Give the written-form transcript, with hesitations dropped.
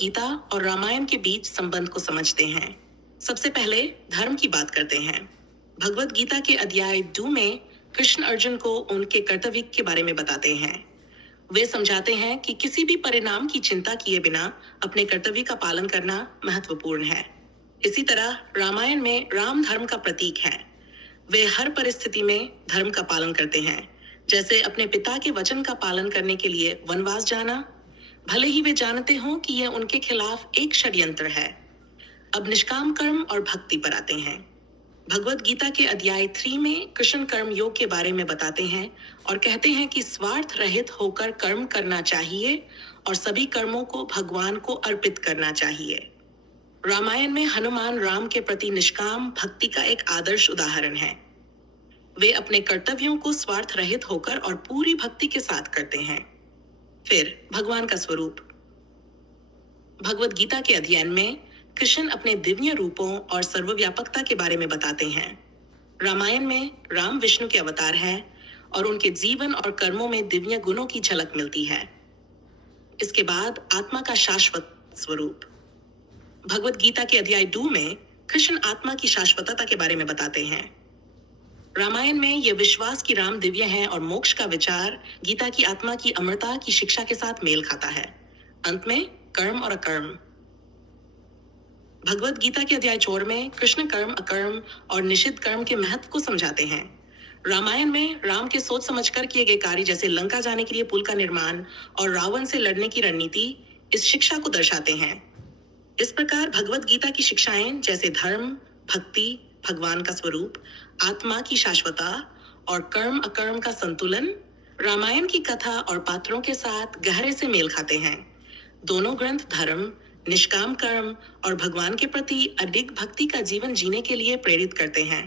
गीता और रामायण के बीच संबंध को समझते हैं। सबसे पहले धर्म की बात करते हैं। भगवत गीता के अध्याय 2 में कृष्ण अर्जुन को उनके कर्तव्य के बारे में बताते हैं। वे समझाते हैं कि किसी भी परिणाम की चिंता किए बिना अपने कर्तव्य का पालन करना महत्वपूर्ण है। इसी तरह रामायण में राम धर्म का प्रतीक है। वे हर परिस्थिति में धर्म का पालन करते हैं, जैसे अपने पिता के वचन का पालन करने के लिए वनवास जाना, भले ही वे जानते हों कि यह उनके खिलाफ एक षड्यंत्र है। अब निष्काम कर्म और भक्ति पर आते हैं। भगवत गीता के अध्याय 3 में कृष्ण कर्म योग के बारे में बताते हैं और कहते हैं कि स्वार्थ रहित होकर कर्म करना चाहिए और सभी कर्मों को भगवान को अर्पित करना चाहिए। रामायण में हनुमान राम के प्रति निष्काम भक्ति का एक आदर्श उदाहरण है। वे अपने कर्तव्यों को स्वार्थ रहित होकर और पूरी भक्ति के साथ करते हैं। फिर भगवान का स्वरूप। भगवत गीता के अध्ययन में कृष्ण अपने दिव्य रूपों और सर्वव्यापकता के बारे में बताते हैं। रामायण में राम विष्णु के अवतार है और उनके जीवन और कर्मों में दिव्य गुणों की झलक मिलती है। इसके बाद आत्मा का शाश्वत स्वरूप। भगवत गीता के अध्याय 2 में कृष्ण आत्मा की शाश्वतता के बारे में बताते हैं। रामायण में यह विश्वास कि राम दिव्य हैं और मोक्ष का विचार गीता की आत्मा की अमरता की शिक्षा के साथ मेल खाता है। अंत में कर्म और अकर्म। भगवत गीता के अध्याय 4 में कृष्ण कर्म, अकर्म और निषिद्ध कर्म के महत्व को समझाते हैं। रामायण में राम के सोच समझकर किए गए कार्य जैसे लंका जाने के लिए पुल का निर्माण और रावण से लड़ने की रणनीति इस शिक्षा को दर्शाते हैं। इस प्रकार भगवत गीता की शिक्षाएं जैसे धर्म, भक्ति, भगवान का स्वरूप, आत्मा की शाश्वता और कर्म अकर्म का संतुलन रामायण की कथा और पात्रों के साथ गहरे से मेल खाते हैं। दोनों ग्रंथ धर्म, निष्काम कर्म और भगवान के प्रति अडिग भक्ति का जीवन जीने के लिए प्रेरित करते हैं।